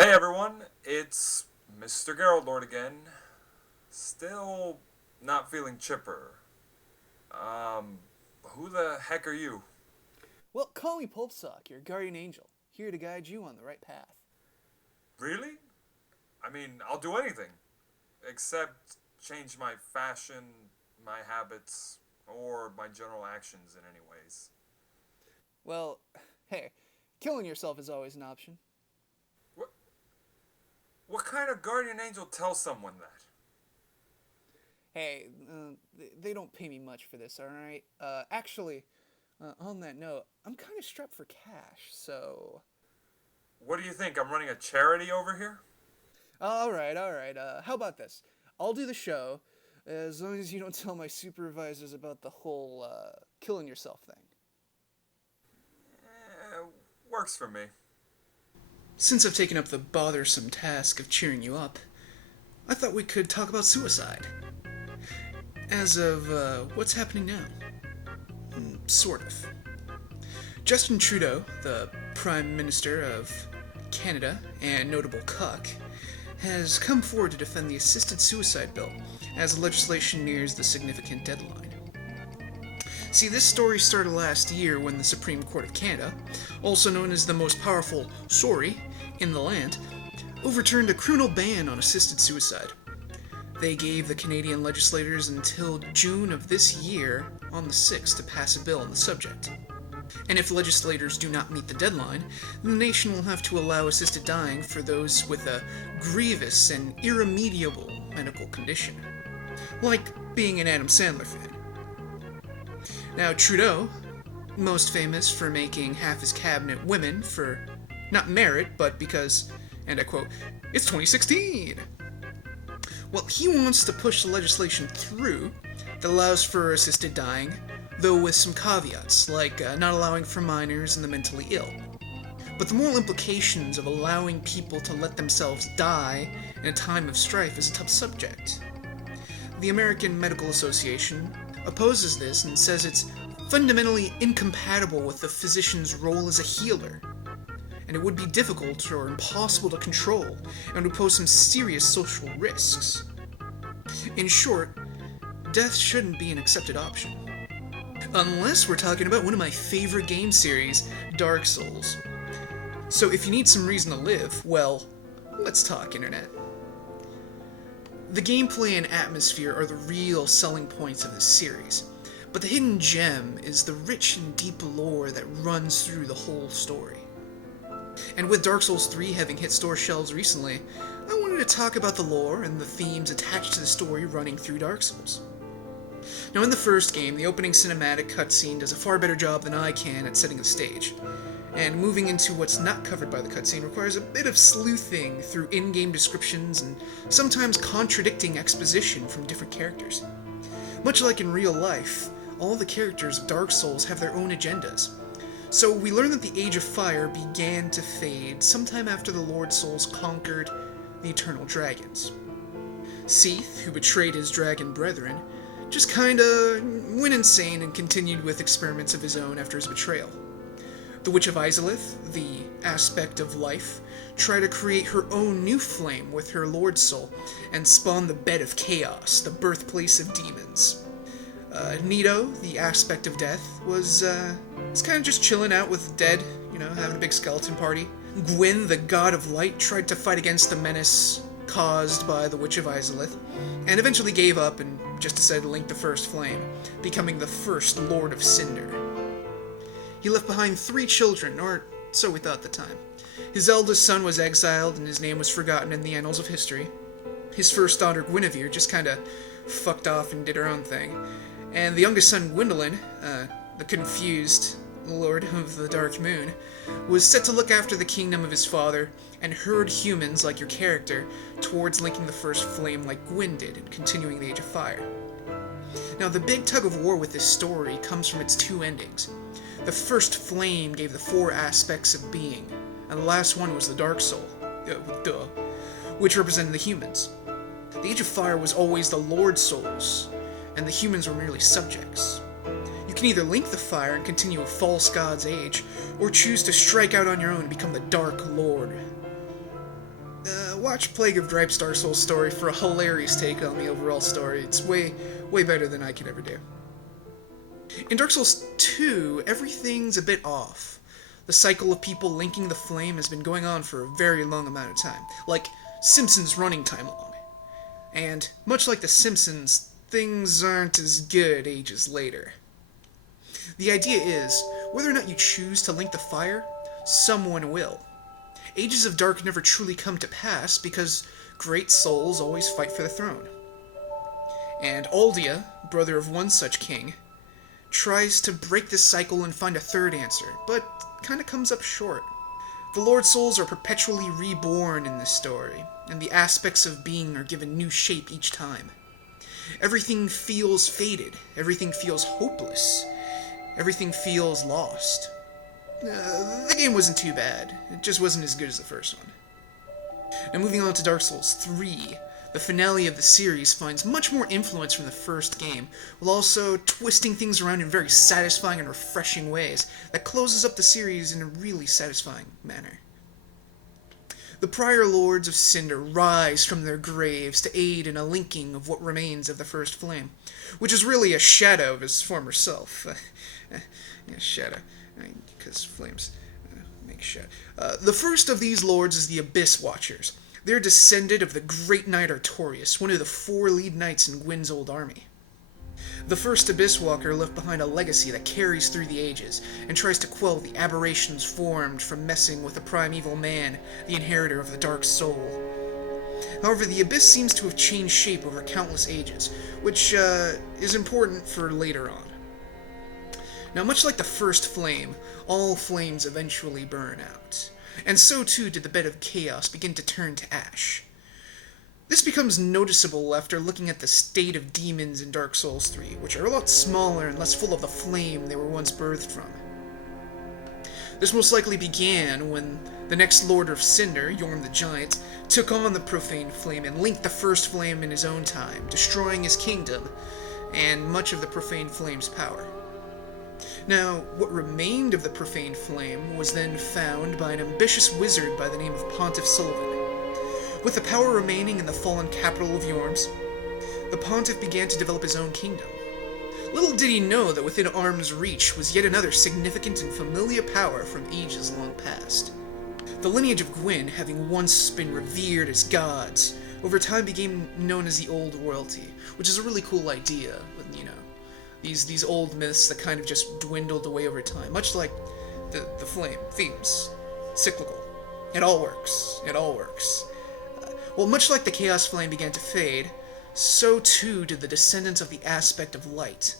Hey everyone, it's Mr. Gerald Lord again. Still not feeling chipper. Um, who the heck are you? Well, call me Pulpsock, your guardian angel, here to guide you on the right path. Really? I mean, I'll do anything. Except change my fashion, my habits, or my general actions in any ways. Well, hey, killing yourself is always an option. What, what kind of guardian angel tells someone that? Hey, they don't pay me much for this, alright? Actually, on that note, I'm kind of strapped for cash, so. What do you think? I'm running a charity over here? Alright, how about this? I'll do the show, as long as you don't tell my supervisors about the whole, killing yourself thing. Works for me. Since I've taken up the bothersome task of cheering you up, I thought we could talk about suicide. As of, what's happening now? Sort of. Justin Trudeau, the Prime Minister of Canada and notable cuck, has come forward to defend the assisted suicide bill as legislation nears the significant deadline. See, this story started last year when the Supreme Court of Canada, also known as the most powerful sorry in the land, overturned a criminal ban on assisted suicide. They gave the Canadian legislators until June of this year on the 6th to pass a bill on the subject. And if legislators do not meet the deadline, the nation will have to allow assisted dying for those with a grievous and irremediable medical condition, like being an Adam Sandler fan. Now, Trudeau, most famous for making half his cabinet women for not merit, but because, and I quote, it's 2016! Well, he wants to push the legislation through that allows for assisted dying, though with some caveats, like not allowing for minors and the mentally ill. But the moral implications of allowing people to let themselves die in a time of strife is a tough subject. The American Medical Association opposes this and says it's fundamentally incompatible with the physician's role as a healer, and it would be difficult or impossible to control, and would pose some serious social risks. In short, death shouldn't be an accepted option. Unless we're talking about one of my favorite game series, Dark Souls. So if you need some reason to live, well, let's talk internet. The gameplay and atmosphere are the real selling points of this series, but the hidden gem is the rich and deep lore that runs through the whole story. And with Dark Souls 3 having hit store shelves recently, I wanted to talk about the lore and the themes attached to the story running through Dark Souls. Now, in the first game, the opening cinematic cutscene does a far better job than I can at setting the stage, and moving into what's not covered by the cutscene requires a bit of sleuthing through in-game descriptions and sometimes contradicting exposition from different characters. Much like in real life, all the characters of Dark Souls have their own agendas. So we learn that the Age of Fire began to fade sometime after the Lord Souls conquered the Eternal Dragons. Seath, who betrayed his dragon brethren, just kinda went insane and continued with experiments of his own after his betrayal. The Witch of Izalith, the aspect of life, tried to create her own new flame with her Lord Soul and spawn the Bed of Chaos, the birthplace of demons. Nito, the aspect of death, was kind of just chilling out with the dead, having a big skeleton party. Gwyn, the god of light, tried to fight against the menace caused by the Witch of Izalith, and eventually gave up and just decided to link the first flame, becoming the first Lord of Cinder. He left behind 3 children, or so we thought at the time. His eldest son was exiled, and his name was forgotten in the annals of history. His first daughter, Guinevere, just kinda fucked off and did her own thing. And the youngest son, Gwendolyn, the confused Lord of the Dark Moon, was set to look after the kingdom of his father and herd humans, like your character, towards linking the first flame like Gwyn did and continuing the Age of Fire. Now, the big tug of war with this story comes from its 2 endings. The first flame gave the 4 aspects of being, and the last one was the Dark Soul, which represented the humans. The Age of Fire was always the Lord Souls, and the humans were merely subjects. You can either link the fire and continue a false god's age, or choose to strike out on your own and become the Dark Lord. watch Plague of Dripes Dark Souls story for a hilarious take on the overall story. It's way better than I could ever do. In Dark Souls 2, everything's a bit off. The cycle of people linking the flame has been going on for a very long amount of time, like Simpsons running time long. And much like The Simpsons, things aren't as good ages later. The idea is, whether or not you choose to link the fire, someone will. Ages of Dark never truly come to pass because great souls always fight for the throne. And Aldia, brother of one such king, tries to break this cycle and find a third answer, but kinda comes up short. The Lord Souls are perpetually reborn in this story, and the aspects of being are given new shape each time. Everything feels faded, everything feels hopeless, everything feels lost. The game wasn't too bad, it just wasn't as good as the first one. Now moving on to Dark Souls 3, the finale of the series finds much more influence from the first game, while also twisting things around in very satisfying and refreshing ways that closes up the series in a really satisfying manner. The prior Lords of Cinder rise from their graves to aid in a linking of what remains of the First Flame, which is really a shadow of his former self. Shadow, because flames make shadow. The first of these lords is the Abyss Watchers. They're descended of the great knight Artorias, one of the 4 lead knights in Gwyn's old army. The first Abyss Walker left behind a legacy that carries through the ages, and tries to quell the aberrations formed from messing with the primeval man, the inheritor of the Dark Soul. However, the Abyss seems to have changed shape over countless ages, which is important for later on. Now, much like the first flame, all flames eventually burn out, and so too did the bed of chaos begin to turn to ash. This becomes noticeable after looking at the state of demons in Dark Souls 3, which are a lot smaller and less full of the flame they were once birthed from. This most likely began when the next Lord of Cinder, Yorm the Giant, took on the profane flame and linked the first flame in his own time, destroying his kingdom and much of the profane flame's power. Now, what remained of the profane flame was then found by an ambitious wizard by the name of Pontiff Sullivan. With the power remaining in the fallen capital of Yorms, the Pontiff began to develop his own kingdom. Little did he know that within arm's reach was yet another significant and familiar power from ages long past. The lineage of Gwyn, having once been revered as gods, over time became known as the Old Royalty, which is a really cool idea, with, these old myths that kind of just dwindled away over time, much like the flame themes, cyclical. It all works. Well, much like the Chaos Flame began to fade, so too did the descendants of the aspect of light.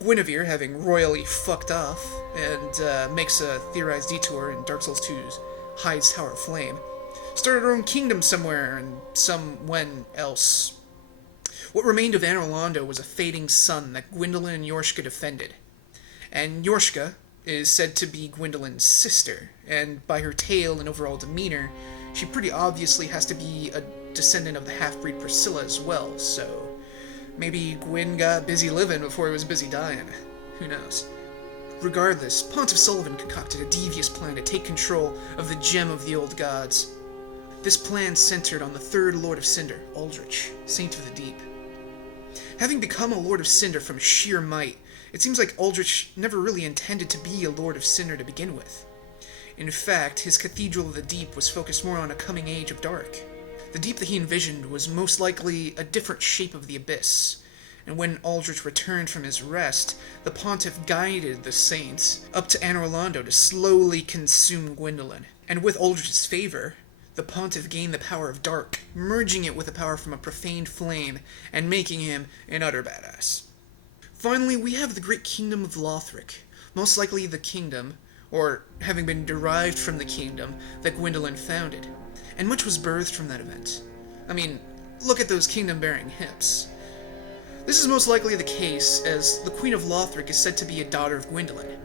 Guinevere, having royally fucked off, and makes a theorized detour in Dark Souls 2's Hyde's Tower of Flame, started her own kingdom somewhere and somewhen else. What remained of Anor Londo was a fading sun that Gwyndolin and Yorshka defended. And Yorshka is said to be Gwyndolin's sister, and by her tale and overall demeanor, she pretty obviously has to be a descendant of the half-breed Priscilla as well, so maybe Gwyn got busy living before he was busy dying. Who knows? Regardless, Pontiff Sullivan concocted a devious plan to take control of the gem of the old gods. This plan centered on the third Lord of Cinder, Aldrich, Saint of the Deep. Having become a Lord of Cinder from sheer might, it seems like Aldrich never really intended to be a Lord of Cinder to begin with. In fact, his Cathedral of the Deep was focused more on a coming age of dark. The deep that he envisioned was most likely a different shape of the abyss, and when Aldrich returned from his rest, the Pontiff guided the saints up to Anor Londo to slowly consume Gwyndolin. And with Aldrich's favor, the Pontiff gained the power of dark, merging it with the power from a profaned flame, and making him an utter badass. Finally, we have the great kingdom of Lothric, most likely the kingdom, or having been derived from the kingdom, that Gwyndolin founded, and much was birthed from that event. I mean, look at those kingdom-bearing hips. This is most likely the case, as the Queen of Lothric is said to be a daughter of Gwyndolin.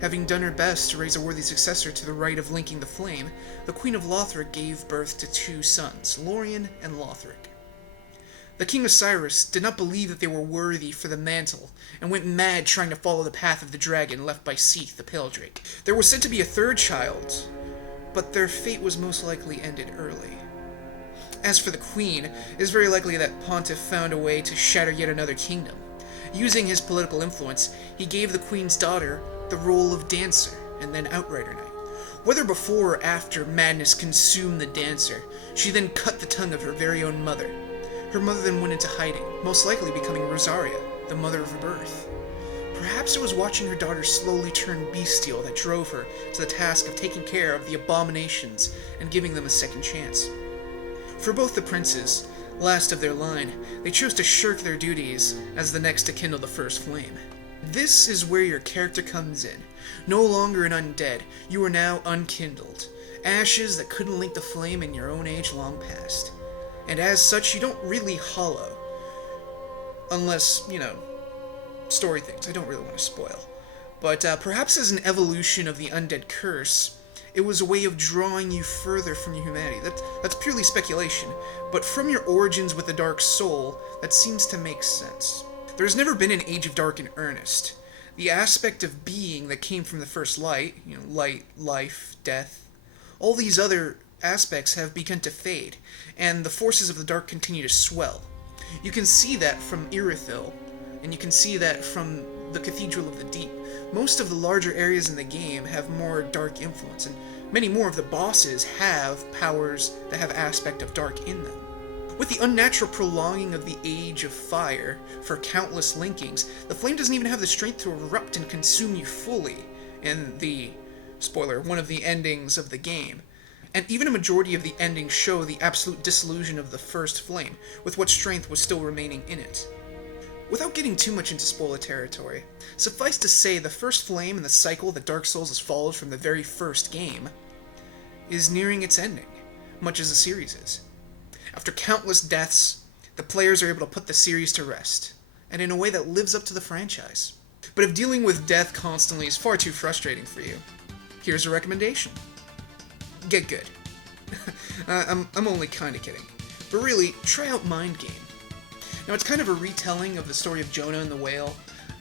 Having done her best to raise a worthy successor to the right of linking the flame, the Queen of Lothric gave birth to 2 sons, Lorien and Lothric. The King Osiris did not believe that they were worthy for the mantle, and went mad trying to follow the path of the dragon left by Seath the Pale Drake. There was said to be a 3rd child, but their fate was most likely ended early. As for the queen, it is very likely that Pontiff found a way to shatter yet another kingdom. Using his political influence, he gave the queen's daughter the role of dancer and then outrider knight. Whether before or after madness consumed the dancer, she then cut the tongue of her very own mother. Her mother then went into hiding, most likely becoming Rosaria, the mother of her birth. Perhaps it was watching her daughter slowly turn bestial that drove her to the task of taking care of the abominations and giving them a second chance. For both the princes, last of their line, they chose to shirk their duties as the next to kindle the first flame. This is where your character comes in. No longer an undead, you are now unkindled. Ashes that couldn't link the flame in your own age long past. And as such, you don't really hollow. Unless, story things I don't really want to spoil. But perhaps as an evolution of the undead curse, it was a way of drawing you further from your humanity. That's purely speculation, but from your origins with the dark soul, that seems to make sense. There's never been an age of dark in earnest. The aspect of being that came from the first light, light, life, death, all these other aspects have begun to fade, and the forces of the dark continue to swell. You can see that from Irithyll, and you can see that from the Cathedral of the Deep. Most of the larger areas in the game have more dark influence, and many more of the bosses have powers that have aspect of dark in them. With the unnatural prolonging of the Age of Fire for countless linkings, the flame doesn't even have the strength to erupt and consume you fully in the, spoiler, one of the endings of the game. And even a majority of the endings show the absolute dissolution of the first flame, with what strength was still remaining in it. Without getting too much into spoiler territory, suffice to say the first flame in the cycle that Dark Souls has followed from the very first game is nearing its ending, much as the series is. After countless deaths, the players are able to put the series to rest, and in a way that lives up to the franchise. But if dealing with death constantly is far too frustrating for you, here's a recommendation. Get good. I'm only kinda kidding. But really, try out Mind Game. Now, it's kind of a retelling of the story of Jonah and the whale,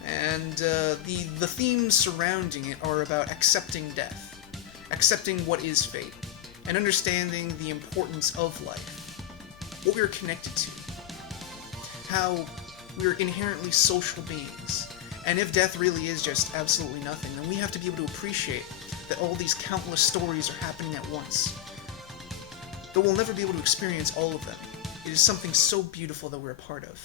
and the themes surrounding it are about accepting death, accepting what is fate, and understanding the importance of life, what we are connected to, how we are inherently social beings, and if death really is just absolutely nothing, then we have to be able to appreciate that all these countless stories are happening at once. Though we'll never be able to experience all of them, it is something so beautiful that we're a part of.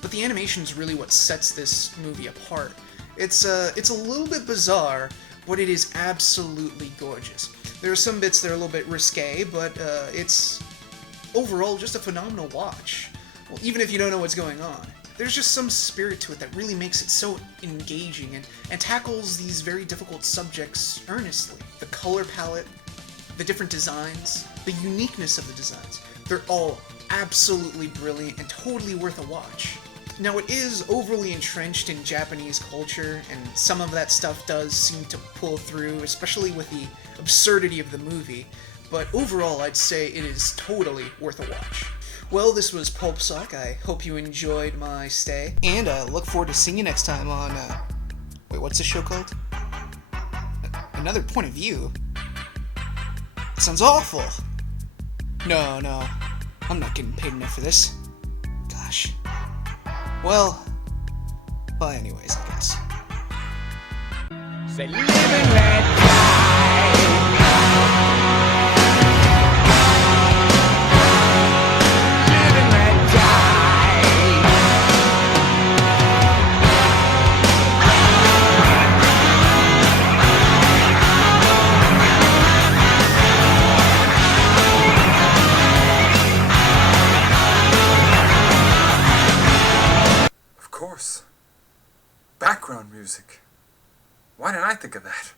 But the animation is really what sets this movie apart. It's a little bit bizarre, but it is absolutely gorgeous. There are some bits that are a little bit risque, but it's overall just a phenomenal watch. Well, even if you don't know what's going on. There's just some spirit to it that really makes it so engaging and tackles these very difficult subjects earnestly. The color palette, the different designs, the uniqueness of the designs, they're all absolutely brilliant and totally worth a watch. Now, it is overly entrenched in Japanese culture, and some of that stuff does seem to pull through, especially with the absurdity of the movie, but overall I'd say it is totally worth a watch. Well, this was Pulp Sock. I hope you enjoyed my stay, and look forward to seeing you next time on, wait, what's the show called? Another Point of View? Sounds awful! No, I'm not getting paid enough for this. Gosh. Well, anyways, I guess. Say, live and let die. Live and let die. Of course. Background music. Why didn't I think of that?